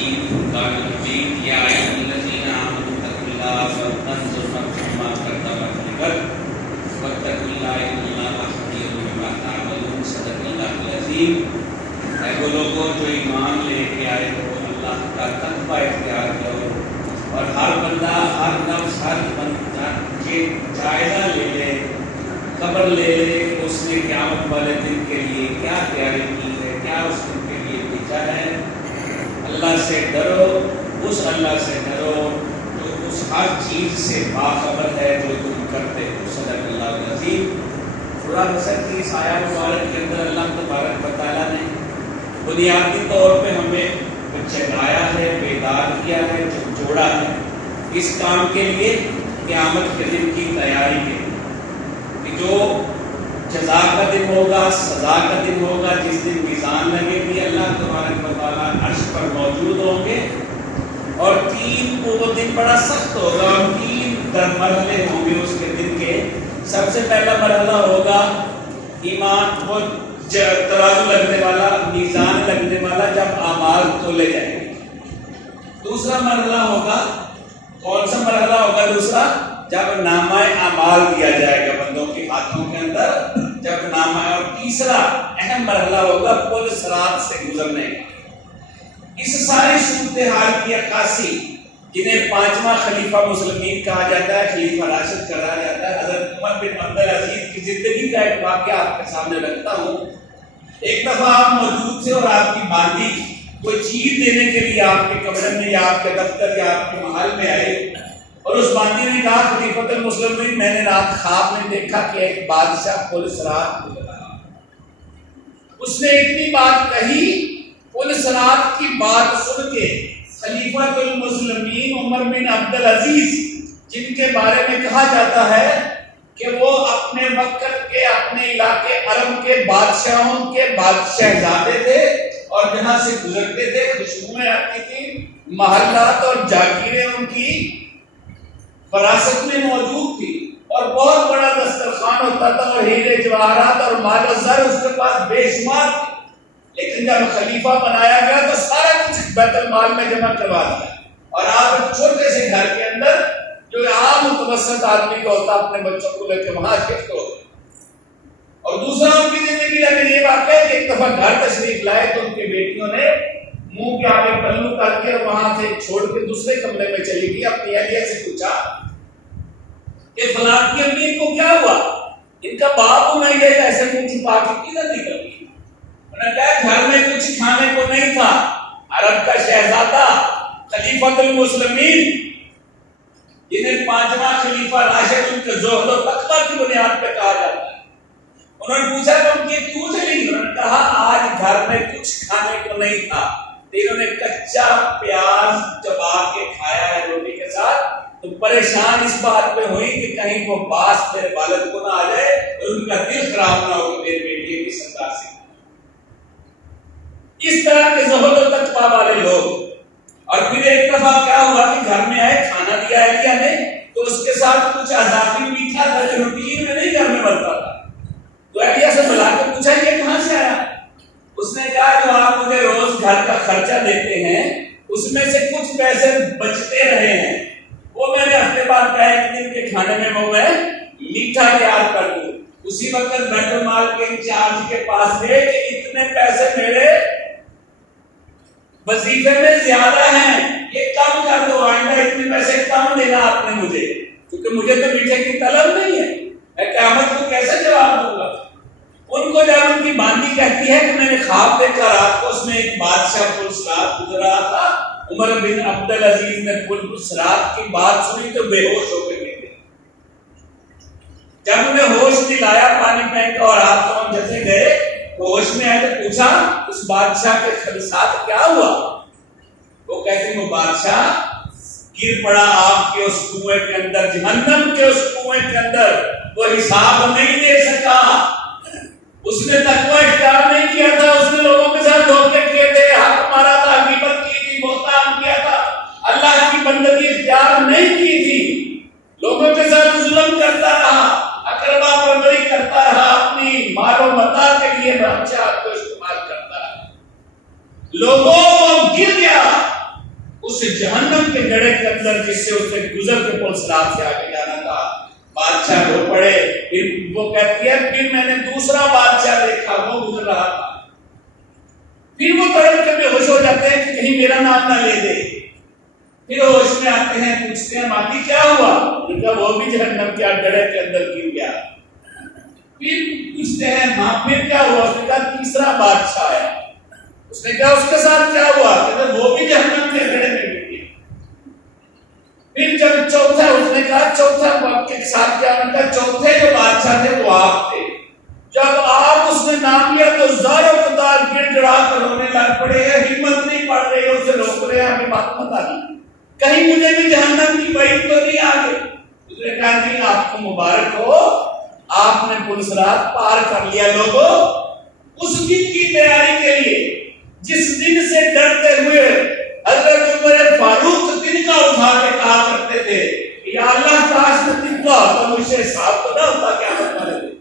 مجيد قرآن مجيد يا أيها الذين آمنوا اتقوا الله ولتنظر نفس ما قدمت لغد واتقوا الله إن الله خبير بما تعملون صدق الله العظيم۔ اے وہ لوگوں جو ایمان لے کے آئے ہو اللہ کا تقوی اختیار کرو اور ہر بندہ ہر نفس ہر بندہ یہ جائزہ لے لے، خبر لے لے اس نے قیامت والے دن کے لیے کیا تیاری کی ہے، کیا اس دن کے لیے بھیجا ہے۔ اللہ سے ڈرو، اس اللہ سے ڈرو جو اس ہر چیز سے باخبر ہے جو تم کرتے ہو۔ صدق اللہ العظیم۔ سورہ حشر کی اس آیہ مبارک کے اندر اللہ تبارک و تعالیٰ نے بنیادی طور پہ ہمیں جگایا ہے، بیدار کیا ہے، جوڑا ہے اس کام کے لیے، قیامت کے دن کی تیاری کے لیے، کہ جو جزا کا دن ہوگا، سزا کا دن ہوگا، جس دن میزان لگے گی، اللہ تبارک و تعالیٰ عرش پر موجود ہوں گے اور وہ دن بڑا سخت ہوگا اور 3 مرحلے ہوں گے اس کے دن کے۔ سب سے پہلا مرحلہ ہوگا ایمان، وہ ترازو لگنے والا، میزان لگنے والا، جب اعمال تولے جائیں گے۔ دوسرا مرحلہ ہوگا، کون سا مرحلہ ہوگا دوسرا؟ جب نامہ اعمال دیا جائے گا بندوں کے ہاتھوں کے اندر، جب نامہ۔ اور تیسرا اہم مرحلہ ہوگا پل صراط سے گزرنے کا۔ اس ساری صورتحال کی عکاسی، جنہیں 5واں خلیفہ مسلمین کہا جاتا ہے، خلیفہ راشد کہا جاتا ہے، حضرت عمر بن عبدالعزیز کی زندگی کا ایک واقعہ آپ کے سامنے رکھتا ہوں۔ ایک دفعہ آپ موجود تھے اور آپ کی باندھی کوئی چیز دینے کے لیے آپ کے کمرے میں یا آپ کے دفتر یا آپ کے محل میں آئے اور اس باندھی نے کہا خلیفۃ المسلمین میں نے رات خواب میں دیکھا کہ ایک بادشاہ پل صراط گزر رہا۔ اس نے اتنی بات کہی، پل صراط کی بات سن کے خلیفۃ المسلمین عمر بن عبدالعزیز، جن کے بارے میں کہا جاتا ہے کہ وہ اپنے وقت کے، اپنے علاقے عرب کے بادشاہوں کے شہزادے تھے اور جہاں سے گزرتے تھے خوشبوئیں آتی تھی، محلات اور جاگیریں ان کی وراثت میں موجود تھی اور بہت بڑا دسترخوان ہوتا تھا اور ہیرے جواہرات اور مال و زر اس کے پاس بے شمار تھے۔ لیکن جب خلیفہ بنایا گیا تو سارا کچھ بیت المال میں جمع کروا دیا اور آپ ایک چھوٹے سے گھر کے اندر جو عام متوسط آدمی کا ہوتا اپنے بچوں کو لے کے وہاں شفٹ ہو گئے۔ اور دوسرا ان کی زندگی میں یہ واقعہ ہے کہ ایک دفعہ گھر تشریف لائے تو ان کے بیٹیوں نے منہ کے آگے پلو کر کے وہاں سے چھوڑ کے دوسرے کمرے میں چلی گئی۔ اپنی اہلیہ سے پوچھا کہ فلاں کی امی کو کیا ہوا، ان کا باپ ہونا یہ ایسے منہ چھپا کے کدھر نکل گئی؟ انہوں نے کہا گھر میں کچھ کھانے کو نہیں تھا، عرب کا شہزادہ خلیفۃ المسلمین جنہیں 5واں خلیفہ راشد ان کے زہد و تقوی کی بنیاد پہ کہا جاتا ہے۔ انہوں نے پوچھا تم یہ کیوں چلی؟ انہوں نے کہا آج گھر میں کچھ کھانے کو نہیں تھا، انہوں نے کچا پیاز چبا کے کھایا ہے روٹی کے ساتھ، تو پریشان اس بات پہ ہوئی کہ کہیں وہ باس میرے والد کو نہ آ جائے اور ان کا دل خراب نہ ہو کہ میری بیٹی کی سردار سے۔ اس طرح کے زہد و تقوی والے لوگ۔ اور پھر ایک دفعہ کیا ہوا کہ گھر میں آئے، کھانا دیا اہلیہ نے، تو اس کے ساتھ کچھ اضافی میٹھا تھا جو روٹین میں نہیں گھر میں بنتا تھا۔ تو اہلیہ سے بلا کے پوچھا یہ کہاں سے آیا؟ اس نے کہا جو آپ مجھے روز گھر کا خرچہ دیتے ہیں اس میں سے کچھ پیسے بچتے رہے ہیں، وہ میں نے ہفتے بعد کا ایک دن کے کھانے میں وہ میں میٹھا تیار کر دوں۔ اسی وقت بیت المال کے انچارج کے پاس گئے کہ اتنے پیسے میرے وظیفے میں زیادہ ہیں، یہ کم کر دو، آئندہ اتنے پیسے کم دینا آپ نے مجھے، کیونکہ مجھے تو میٹھے کی طلب نہیں ہے، میں قیامت کو کیسے جواب دوں گا؟ ان کو جب ان کی باندھی کہتی ہے کہ میں نے خواب دیکھا رات کو اس میں ایک بادشاہ پل صراط گزر رہا تھا، عمر بن عبدالعزیز نے پل صراط کی بات سنی تو بے ہوش ہو کے گر گئے۔ جب انہیں ہوش دلایا پانی پھینکا اور ہاتھ پاؤں جھسے گئے، ہوش میں آئے تو پوچھا اس بادشاہ کے ساتھ کیا ہوا؟ وہ کہتے ہیں وہ بادشاہ گر پڑا آگ کے اس کنویں کے اندر، جہنم کے اس کنویں کے اندر، وہ حساب نہیں دے سکا، اس نے تقوی اختیار نہیں کیا تھا، اس نے لوگوں کے ساتھ دھوکے کیے تھے، حق مارا تھا، غیبت کی تھی، بہتان کیا تھا، اللہ کی بندگی اختیار نہیں کی تھی، لوگوں کے ساتھ ظلم کرتا رہا، اقربا پروری کرتا رہا، اپنی مال و متاع کے لیے بادشاہ کو استعمال کرتا رہا، لوگوں گر گیا، اس جہنم کے گڑھے کے اندر جس سے اسے گزر کے پل صراط سے آگے جانا تھا، بادشاہ رو پڑے. پھر وہ کہتی ہے پھر میں نے دوسرا بادشاہ دیکھا، وہ گزر رہا تھا. پھر وہ تڑپ کے بے ہوش ہو جاتے ہیں کہ کہیں میرا نام نہ لے دے. پھر ہوش میں آتے ہیں، پوچھتے ہیں ماتی کیا ہوا؟ وہ بھی جہنم کے گڑھے کے اندر گر گیا. پھر پوچھتے ہیں ماں پھر کیا ہوا؟ اس نے کہا تیسرا بادشاہ ہے. اس نے کہا اس کے ساتھ کیا ہوا؟ کہ وہ بھی جہنم کے گڑھے میں گر گیا. پھر جب چوتھا، اس نے کہا چوتھا کے ساتھ کیا؟ ان کا چوتھے جو بادشاہ تھے وہ آپ تھے. جب آپ اس نے نام لیا تو زار و قطار گڑ گڑا کر رونے لگ پڑے ہیں، ہمت نہیں پڑ رہی، اسے روک رہے ہیں ہمیں بات مت آ رہی، کہیں مجھے بھی جہنم کی وعید تو نہیں آ گئی. اس نے کہا کہ آپ کو مبارک ہو، آپ نے پل صراط پار کر لیا. لوگوں اس دن کی تیاری کے لیے جس دن سے ڈرتے ہوئے حضرت عمر فاروق دن کا اٹھا کے کہا کرتے تھے یا اللہ کاش میں دن کا ہوتا مجھے حساب تو نہ ہوتا قیامت والے دن.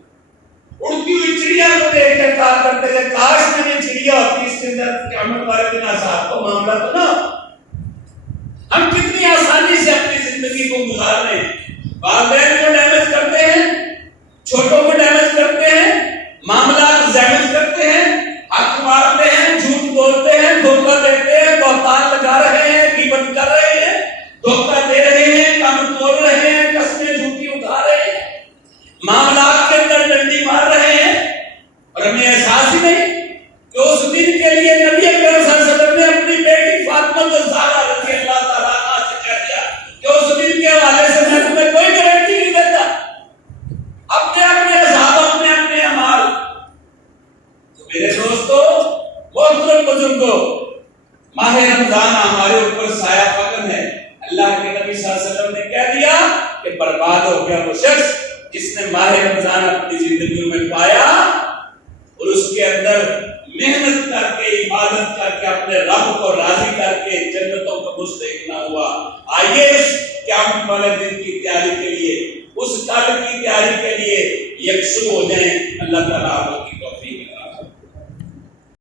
اڑتی ہوئی چڑیا کو دیکھ کے کہا کرتے تھے کاش میں نے چڑیا ہوتی اس کے اندر قیامت والے دن حساب کو معاملہ تو نہ. ہم کتنی آسانی سے اپنی زندگی کو گزار رہے ہیں. والدین کو ڈیمیج کرتے ہیں، چھوٹوں کو ڈیمیج کرتے ہیں، معاملات ڈیمیج کرتے ہیں، حق مارتے ہیں، جھوٹ بولتے ہیں، دھوکہ دیتے ہیں، بہتان لگا رہے ہیں، غیبت کر رہے ہیں، دھوکہ دے رہے ہیں، کام توڑ رہے ہیں، قسمیں جھوٹی اٹھا رہے ہیں، معاملات کے اندر ڈنڈی مار رہے ہیں، اور ہمیں احساس ہی نہیں کہ اس دن کے لیے نبی اکرم صلی اللہ علیہ وسلم نے اپنی بیٹی فاطمہ الزہرا رضی اللہ تعالیٰ عنہا سے کہہ دیا کہ اس دن کے حوالے سے میں تمہیں کوئی گارنٹی نہیں دیتا، اپنے اپنے عذاب، اپنے اپنے اعمال. تو میرے دوستو، محترم بزرگوں، ماہ رمضان ہمارے اوپر سایہ فکن ہے. اللہ کے نبی صلی اللہ علیہ وسلم نے کہہ دیا کہ برباد ہو گیا وہ شخص جس نے ماہ رمضان اپنی زندگیوں میں پایا اور اس کے اندر محنت کر کے، عبادت کر کے، اپنے رب کو راضی کر کے جنتوں کا مستحق نہ ہوا. آئیے اس قیامت والے دن کی تیاری کے لیے، اس کل کی تیاری کے لیے یکسو ہو جائیں. اللہ تعالیٰ